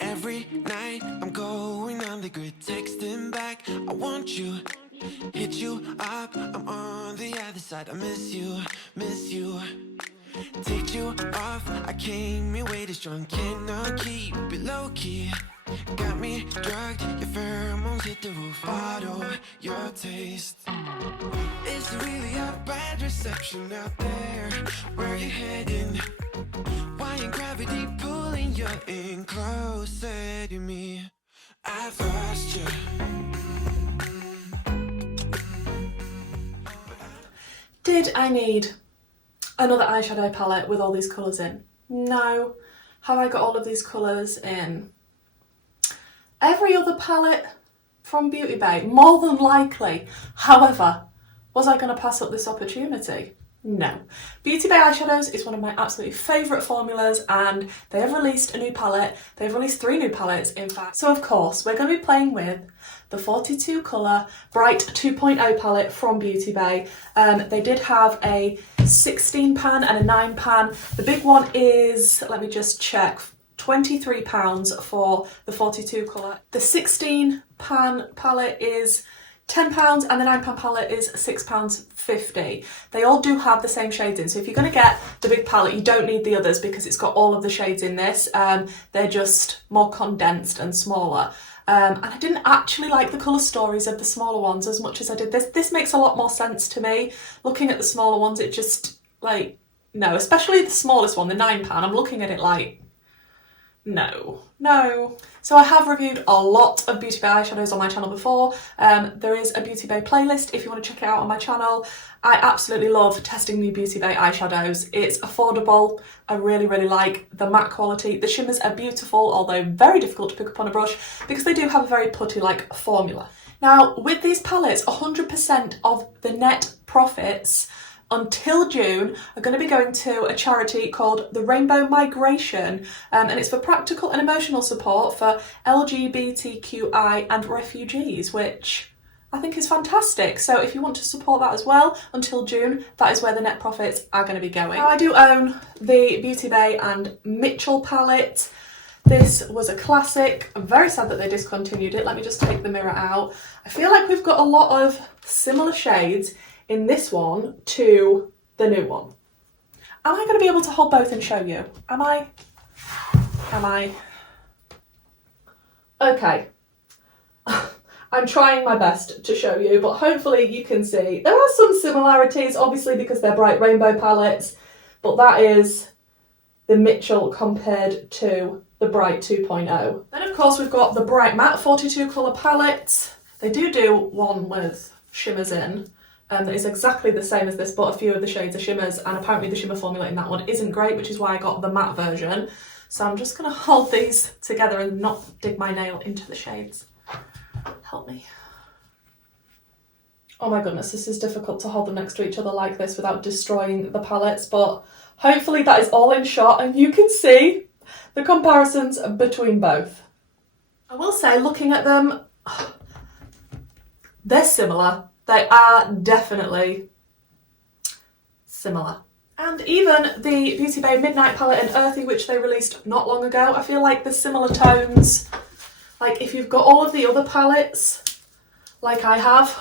Every night I'm going on the grid, texting back, I want you, hit you up, I'm on the other side, I miss you, take you off, I came here way too strong, cannot keep it low key, got me drugged, your pheromones hit the roof, auto, your taste, it's really a bad reception out there, where you heading? Why ain't gravity pulling you in closer to me? I've lost you. Did I need another eyeshadow palette with all these colours in? No. Have I got all of these colours in every other palette from Beauty Bay? More than likely. However, was I going to pass up this opportunity? No. Beauty Bay eyeshadows is one of my absolutely favourite formulas, and they have released a new palette. They've released 3 new palettes, in fact. So of course, we're going to be playing with the 42 colour Bright 2.0 palette from Beauty Bay. They did have a 16 pan and a 9 pan. The big one is, let me just check, £23 for the 42 colour. The 16 pan palette is £10 and the 9 pan palette is £6.50. They all do have the same shades in, so if you're going to get the big palette, you don't need the others because it's got all of the shades in this. They're just more condensed and smaller. And I didn't actually like the colour stories of the smaller ones as much as I did this. This makes a lot more sense to me. Looking at the smaller ones, it just, like, no, especially the smallest one, the 9 pan, I'm looking at it like, no. So I have reviewed a lot of Beauty Bay eyeshadows on my channel before. There is a Beauty Bay playlist if you want to check it out on my channel. I absolutely love testing new Beauty Bay eyeshadows. It's affordable. I really like the matte quality. The shimmers are beautiful, although very difficult to pick up on a brush because they do have a very putty-like formula. Now, with these palettes, 100% of the net profits until June are going to be going to a charity called the Rainbow Migration, and it's for practical and emotional support for LGBTQI and refugees, which I think is fantastic. So if you want to support that as well until June, that is where the net profits are going to be going. Now, I do own the Beauty Bay and Mitchell palette. This was a classic. I'm very sad that they discontinued it. Let me just take the mirror out. I feel like we've got a lot of similar shades in this one to the new one. Am I going to be able to hold both and show you? Am I? Okay. I'm trying my best to show you, but hopefully you can see. There are some similarities, obviously, because they're bright rainbow palettes, but that is the Mitchell compared to the Bright 2.0. Then, of course, we've got the Bright Matte 42 colour palette. They do one with shimmers in. That is exactly the same as this, but a few of the shades are shimmers, and apparently the shimmer formula in that one isn't great, which is why I got the matte version. So I'm just going to hold these together and not dig my nail into the shades. Help me. Oh my goodness, this is difficult to hold them next to each other like this without destroying the palettes, but hopefully that is all in shot and you can see the comparisons between both. I will say, looking at them, they're similar. They are definitely similar. And even the Beauty Bay Midnight palette and Earthy, which they released not long ago, I feel like the similar tones. Like, if you've got all of the other palettes, like I have,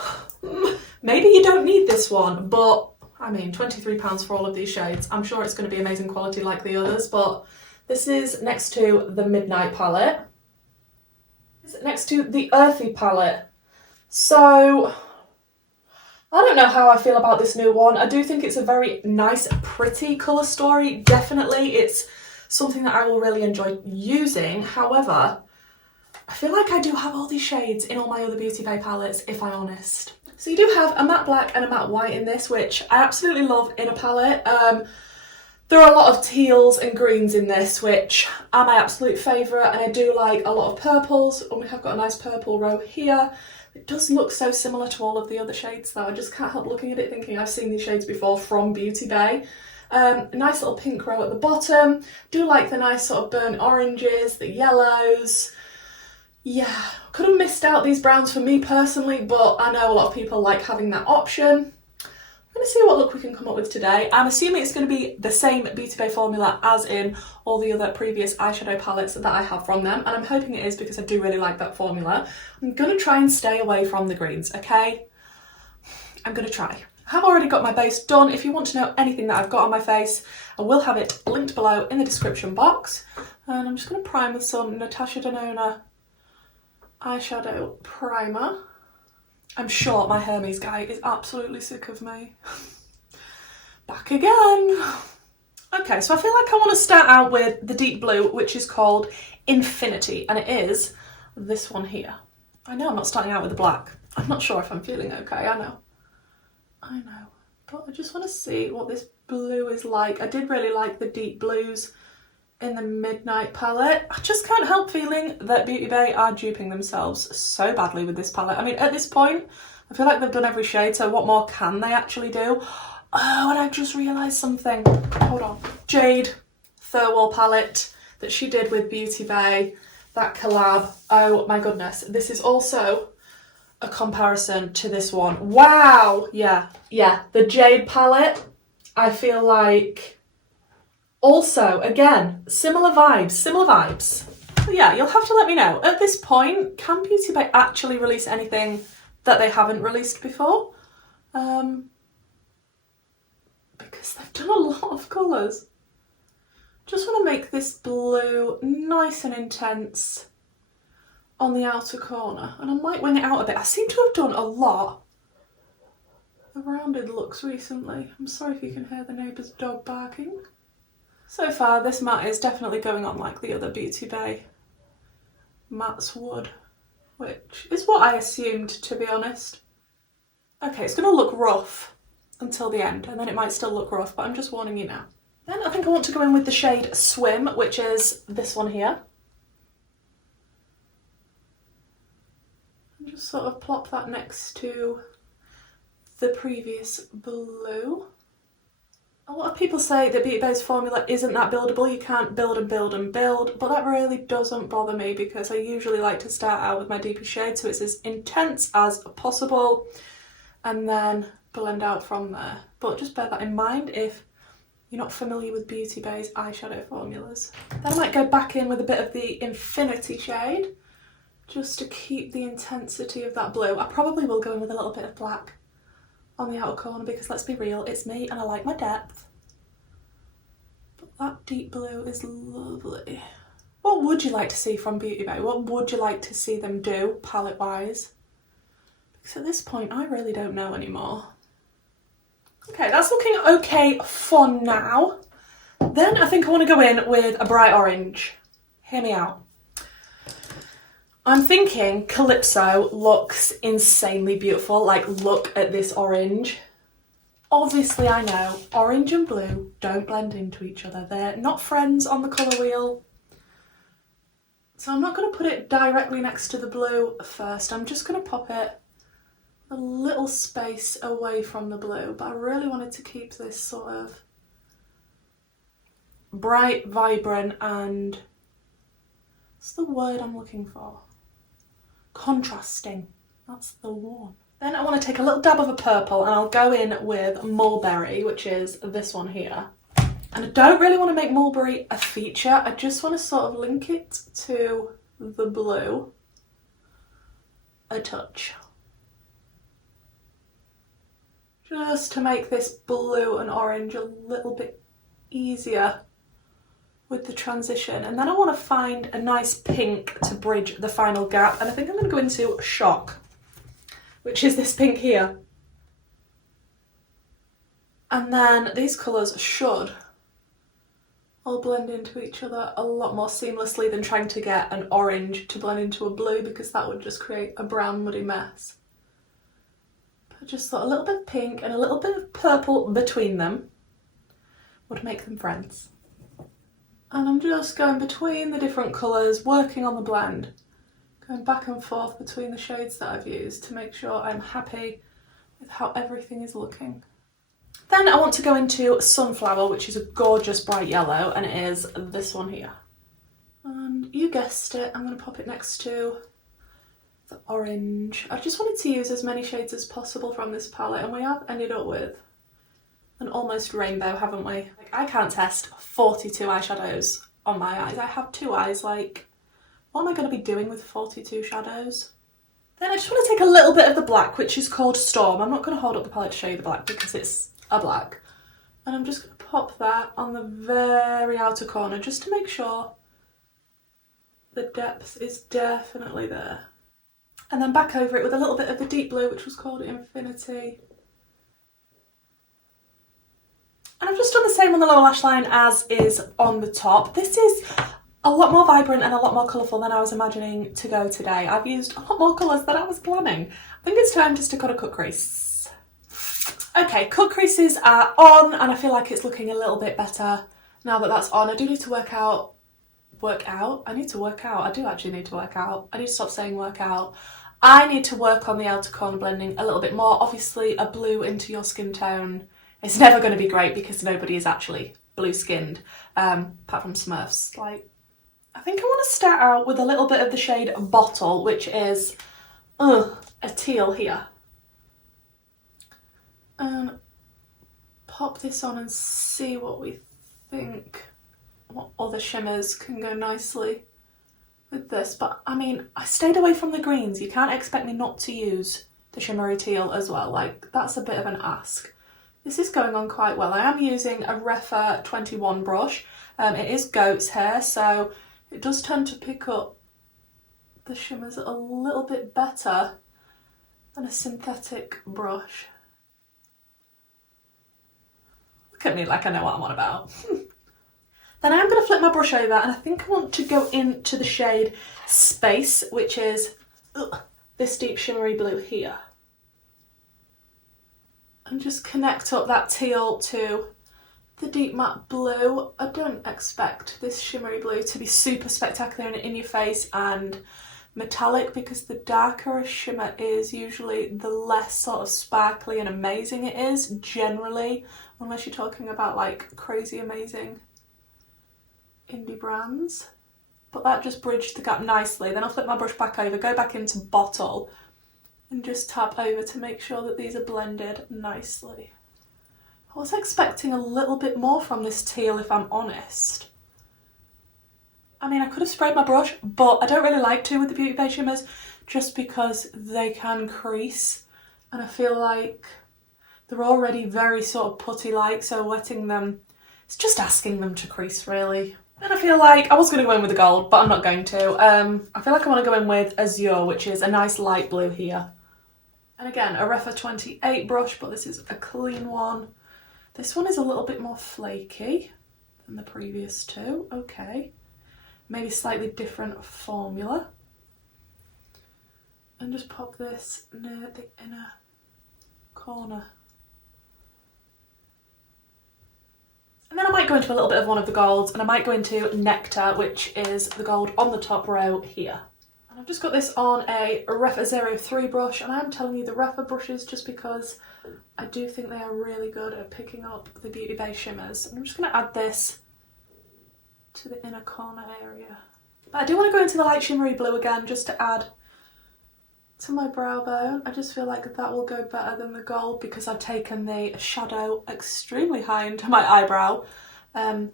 maybe you don't need this one, but I mean, £23 for all of these shades. I'm sure it's going to be amazing quality like the others, but this is next to the Midnight palette. This is next to the Earthy palette. So I don't know how I feel about this new one. I do think it's a very nice, pretty colour story. Definitely, it's something that I will really enjoy using. However, I feel like I do have all these shades in all my other Beauty Bay palettes, if I'm honest. So you do have a matte black and a matte white in this, which I absolutely love in a palette. There are a lot of teals and greens in this, which are my absolute favourite, and I do like a lot of purples, and we have got a nice purple row here. It does look so similar to all of the other shades though. I just can't help looking at it thinking I've seen these shades before from Beauty Bay. Nice little pink row at the bottom. Do like the nice sort of burnt oranges, the yellows. Yeah, could have missed out these browns for me personally, but I know a lot of people like having that option. I'm going to see what look we can come up with today. I'm assuming it's going to be the same Beauty Bay formula as in all the other previous eyeshadow palettes that I have from them, and I'm hoping it is because I do really like that formula. I'm going to try and stay away from the greens, okay? I'm going to try. I have already got my base done. If you want to know anything that I've got on my face, I will have it linked below in the description box. And I'm just going to prime with some Natasha Denona eyeshadow primer. I'm sure my Hermes guy is absolutely sick of me. Back again. Okay, so I feel like I want to start out with the deep blue, which is called Infinity, and it is this one here. I know I'm not starting out with the black. I'm not sure if I'm feeling okay, I know, but I just want to see what this blue is like. I did really like the deep blues in the Midnight palette. I just can't help feeling that Beauty Bay are duping themselves so badly with this palette. I mean, at this point, I feel like they've done every shade, so what more can they actually do? Oh, and I've just realised something. Hold on. Jade Thirlwall palette that she did with Beauty Bay, that collab. Oh my goodness. This is also a comparison to this one. Wow! Yeah, the Jade palette, I feel like also, again, similar vibes. But yeah, you'll have to let me know. At this point, can Beauty Bay actually release anything that they haven't released before? Because they've done a lot of colours. Just want to make this blue nice and intense on the outer corner. And I might wing it out a bit. I seem to have done a lot of rounded looks recently. I'm sorry if you can hear the neighbour's dog barking. So far, this matte is definitely going on like the other Beauty Bay mattes would, which is what I assumed, to be honest. Okay, it's going to look rough until the end, and then it might still look rough, but I'm just warning you now. Then I think I want to go in with the shade Swim, which is this one here. And just sort of plop that next to the previous blue. A lot of people say that Beauty Bay's formula isn't that buildable, you can't build and build and build, but that really doesn't bother me because I usually like to start out with my deeper shade so it's as intense as possible and then blend out from there. But just bear that in mind if you're not familiar with Beauty Bay's eyeshadow formulas. Then I might go back in with a bit of the Infinity shade just to keep the intensity of that blue. I probably will go in with a little bit of black on the outer corner because let's be real, it's me and I like my depth. But that deep blue is lovely. What would you like to see from Beauty Bay? What would you like to see them do palette wise? Because at this point I really don't know anymore. Okay, that's looking okay for now. Then I think I want to go in with a bright orange. Hear me out. I'm thinking Calypso looks insanely beautiful, like look at this orange. Obviously I know orange and blue don't blend into each other, they're not friends on the colour wheel. So I'm not going to put it directly next to the blue first, I'm just going to pop it a little space away from the blue, but I really wanted to keep this sort of bright, vibrant and, what's the word I'm looking for? Contrasting, that's the one. Then I want to take a little dab of a purple and I'll go in with Mulberry, which is this one here. And I don't really want to make Mulberry a feature, I just want to sort of link it to the blue a touch. Just to make this blue and orange a little bit easier with the transition. And then I want to find a nice pink to bridge the final gap, and I think I'm going to go into Shock, which is this pink here. And then these colours should all blend into each other a lot more seamlessly than trying to get an orange to blend into a blue, because that would just create a brown muddy mess. But I just thought a little bit of pink and a little bit of purple between them would make them friends. And I'm just going between the different colours, working on the blend, going back and forth between the shades that I've used to make sure I'm happy with how everything is looking. Then I want to go into Sunflower, which is a gorgeous bright yellow, and it is this one here. And you guessed it, I'm going to pop it next to the orange. I just wanted to use as many shades as possible from this palette, and we have ended up with an almost rainbow, haven't we? Like, I can't test 42 eyeshadows on my eyes. I have 2 eyes, like, what am I going to be doing with 42 shadows? Then I just want to take a little bit of the black, which is called Storm. I'm not going to hold up the palette to show you the black because it's a black. And I'm just going to pop that on the very outer corner just to make sure the depth is definitely there. And then back over it with a little bit of the deep blue, which was called Infinity. And I've just done the same on the lower lash line as is on the top. This is a lot more vibrant and a lot more colourful than I was imagining to go today. I've used a lot more colours than I was planning. I think it's time just to cut a cut crease. Okay, cut creases are on, and I feel like it's looking a little bit better now that that's on. I do need to work out. I need to work out. I do actually need to work out. I need to stop saying work out. I need to work on the outer corner blending a little bit more. Obviously, a blue into your skin tone is never going to be great because nobody is actually blue skinned, apart from Smurfs. Like, I think I want to start out with a little bit of the shade Bottle, which is a teal here. And pop this on and see what we think. What other shimmers can go nicely with this. But I mean, I stayed away from the greens. You can't expect me not to use the shimmery teal as well. Like, that's a bit of an ask. This is going on quite well. I am using a Refa 21 brush. It is goat's hair, so it does tend to pick up the shimmers a little bit better than a synthetic brush. Look at me like I know what I'm on about. Then I'm going to flip my brush over, and I think I want to go into the shade Space, which is this deep shimmery blue here. And just connect up that teal to the deep matte blue. I don't expect this shimmery blue to be super spectacular and in your face and metallic, because the darker a shimmer is, usually the less sort of sparkly and amazing it is, generally, unless you're talking about like crazy amazing indie brands. But that just bridged the gap nicely. Then I'll flip my brush back over, go back into Bottle, and just tap over to make sure that these are blended nicely. I was expecting a little bit more from this teal, if I'm honest. I mean, I could have sprayed my brush, but I don't really like to with the Beauty Bay shimmers, just because they can crease, and I feel like they're already very sort of putty-like, so letting them, it's just asking them to crease, really. And I feel like I was going to go in with the gold, but I'm not going to. I feel like I want to go in with Azure, which is a nice light blue here. And again, a Refa 28 brush, but this is a clean one. This one is a little bit more flaky than the previous two. Okay. Maybe slightly different formula. And just pop this near the inner corner. And then I might go into a little bit of one of the golds, and I might go into Nectar, which is the gold on the top row here. And I've just got this on a Refa 03 brush, and I'm telling you the Refa brushes just because I do think they are really good at picking up the Beauty Bay shimmers. And I'm just going to add this to the inner corner area. But I do want to go into the light shimmery blue again, just to add to my brow bone. I just feel like that will go better than the gold because I've taken the shadow extremely high into my eyebrow. I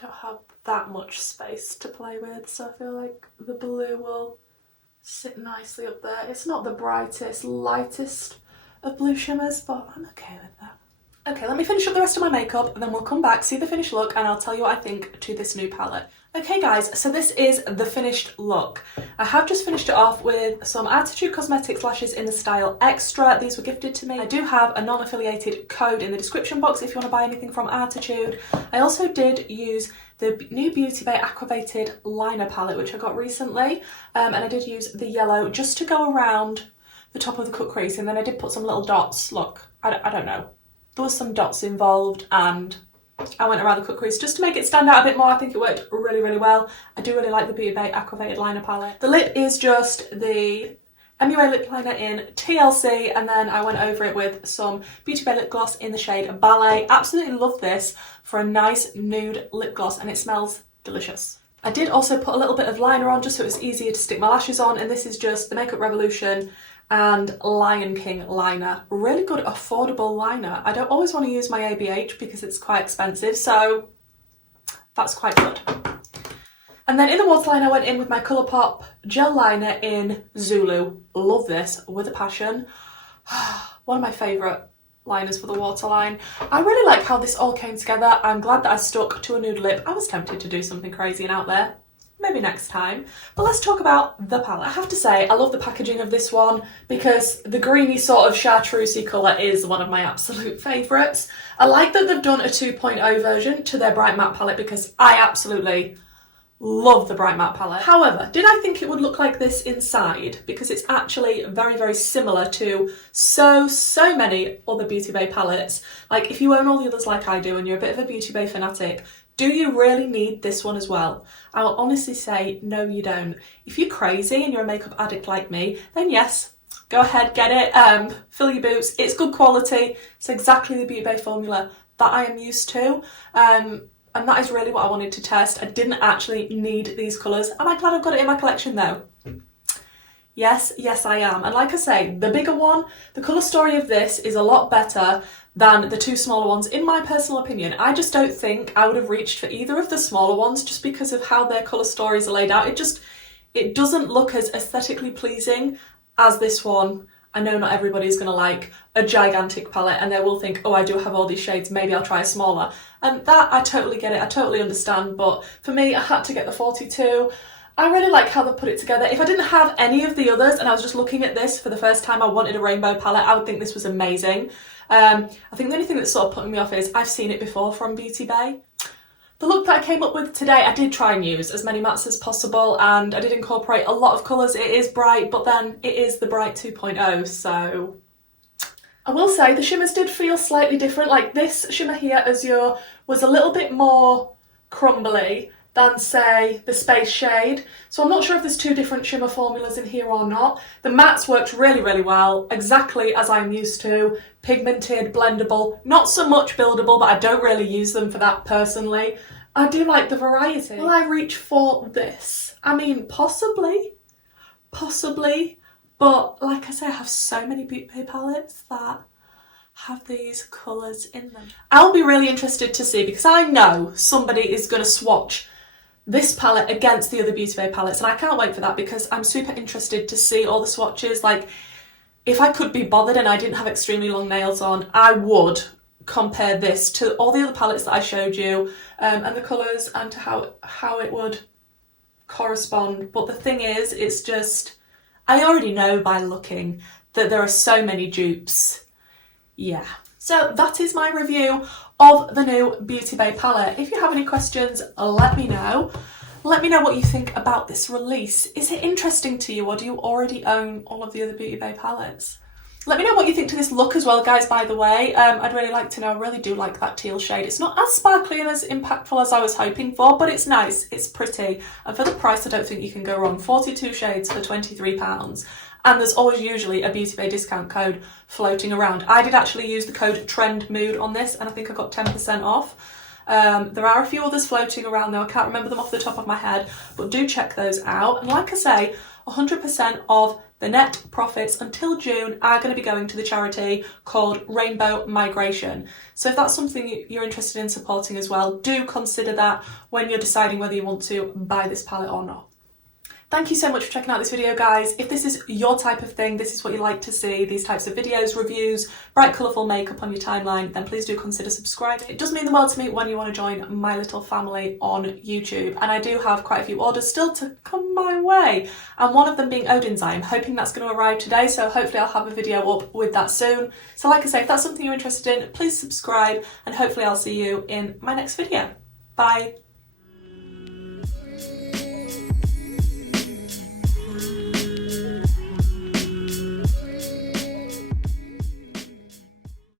don't have that much space to play with, so I feel like the blue will sit nicely up there. It's not the brightest, lightest of blue shimmers, but I'm okay with that. Okay, let me finish up the rest of my makeup, and then we'll come back, see the finished look, and I'll tell you what I think to this new palette. Okay guys, so this is the finished look. I have just finished it off with some Arttitude Cosmetics lashes in the style Extra. These were gifted to me. I do have a non-affiliated code in the description box if you want to buy anything from Arttitude. I also did use the new Beauty Bay Aquabated liner palette, which I got recently, and I did use the yellow just to go around the top of the cut crease, and then I did put some little dots. Look, I don't know. There was some dots involved, and I went around the cut crease just to make it stand out a bit more. I think it worked really, really well. I do really like the Beauty Bay Aquabated liner palette. The lip is just the MUA lip liner in TLC, and then I went over it with some Beauty Bay lip gloss in the shade Ballet. Absolutely love this for a nice nude lip gloss, and it smells delicious. I did also put a little bit of liner on just so it was easier to stick my lashes on, and this is just the Makeup Revolution and Lion King liner. Really good affordable liner. I don't always want to use my ABH because it's quite expensive, so that's quite good. And then in the waterline I went in with my Colourpop gel liner in Zulu. Love this with a passion. One of my favourite liners for the waterline. I really like how this all came together. I'm glad that I stuck to a nude lip. I was tempted to do something crazy and out there. Maybe next time. But let's talk about the palette. I have to say, I love the packaging of this one because the greeny sort of chartreusey colour is one of my absolute favourites. I like that they've done a 2.0 version to their Bright Matte palette because I absolutely love the Bright Matte palette. However, did I think it would look like this inside? Because it's actually very, very similar to so many other Beauty Bay palettes. Like, if you own all the others like I do and you're a bit of a Beauty Bay fanatic, do you really need this one as well? I will honestly say, no, you don't. If you're crazy and you're a makeup addict like me, then yes, go ahead, get it, fill your boots. It's good quality. It's exactly the Beauty Bay formula that I am used to. And that is really what I wanted to test. I didn't actually need these colours, and I'm glad I've got it in my collection though. Yes, I am. And like I say, the bigger one, the colour story of this is a lot better than the two smaller ones, in my personal opinion. I just don't think I would have reached for either of the smaller ones just because of how their colour stories are laid out. It doesn't look as aesthetically pleasing as this one. I know not everybody's going to like a gigantic palette and they will think, oh, I do have all these shades, maybe I'll try a smaller. And that, I totally get it, I totally understand, but for me, I had to get the 42. I really like how they put it together. If I didn't have any of the others and I was just looking at this for the first time, I wanted a rainbow palette, I would think this was amazing. I think the only thing that's sort of putting me off is I've seen it before from Beauty Bay. The look that I came up with today, I did try and use as many mattes as possible and I did incorporate a lot of colours. It is bright, but then it is the Bright 2.0, so I will say the shimmers did feel slightly different. Like this shimmer here, Azure, was a little bit more crumbly than, say, the Space shade. So I'm not sure if there's two different shimmer formulas in here or not. The mattes worked really, really well, exactly as I'm used to. Pigmented, blendable, not so much buildable, but I don't really use them for that personally. I do like the variety. Will I reach for this? I mean, possibly, but like I say, I have so many Beauty Bay palettes that have these colours in them. I'll be really interested to see, because I know somebody is going to swatch this palette against the other Beauty Bay palettes, and I can't wait for that because I'm super interested to see all the swatches. Like, if I could be bothered and I didn't have extremely long nails on, I would compare this to all the other palettes that I showed you, and the colours, and to how it would correspond. But the thing is, it's just, I already know by looking that there are so many dupes. Yeah. So that is my review of the new Beauty Bay palette. If you have any questions, let me know. Let me know what you think about this release. Is it interesting to you, or do you already own all of the other Beauty Bay palettes? Let me know what you think to this look as well, guys, by the way. I'd really like to know. I really do like that teal shade. It's not as sparkly and as impactful as I was hoping for, but it's nice, it's pretty. And for the price, I don't think you can go wrong. 42 shades for £23. And there's always usually a Beauty Bay discount code floating around. I did actually use the code TRENDMOOD on this, and I think I got 10% off. There are a few others floating around though, I can't remember them off the top of my head, but do check those out. And like I say, 100% of the net profits until June are going to be going to the charity called Rainbow Migration. So if that's something you're interested in supporting as well, do consider that when you're deciding whether you want to buy this palette or not. Thank you so much for checking out this video, guys. If this is your type of thing, this is what you like to see, these types of videos, reviews, bright colourful makeup on your timeline, then please do consider subscribing. It does mean the world to me when you want to join my little family on YouTube. And I do have quite a few orders still to come my way. And one of them being Wenzdae. I'm hoping that's going to arrive today, so hopefully I'll have a video up with that soon. So like I say, if that's something you're interested in, please subscribe, and hopefully I'll see you in my next video. Bye.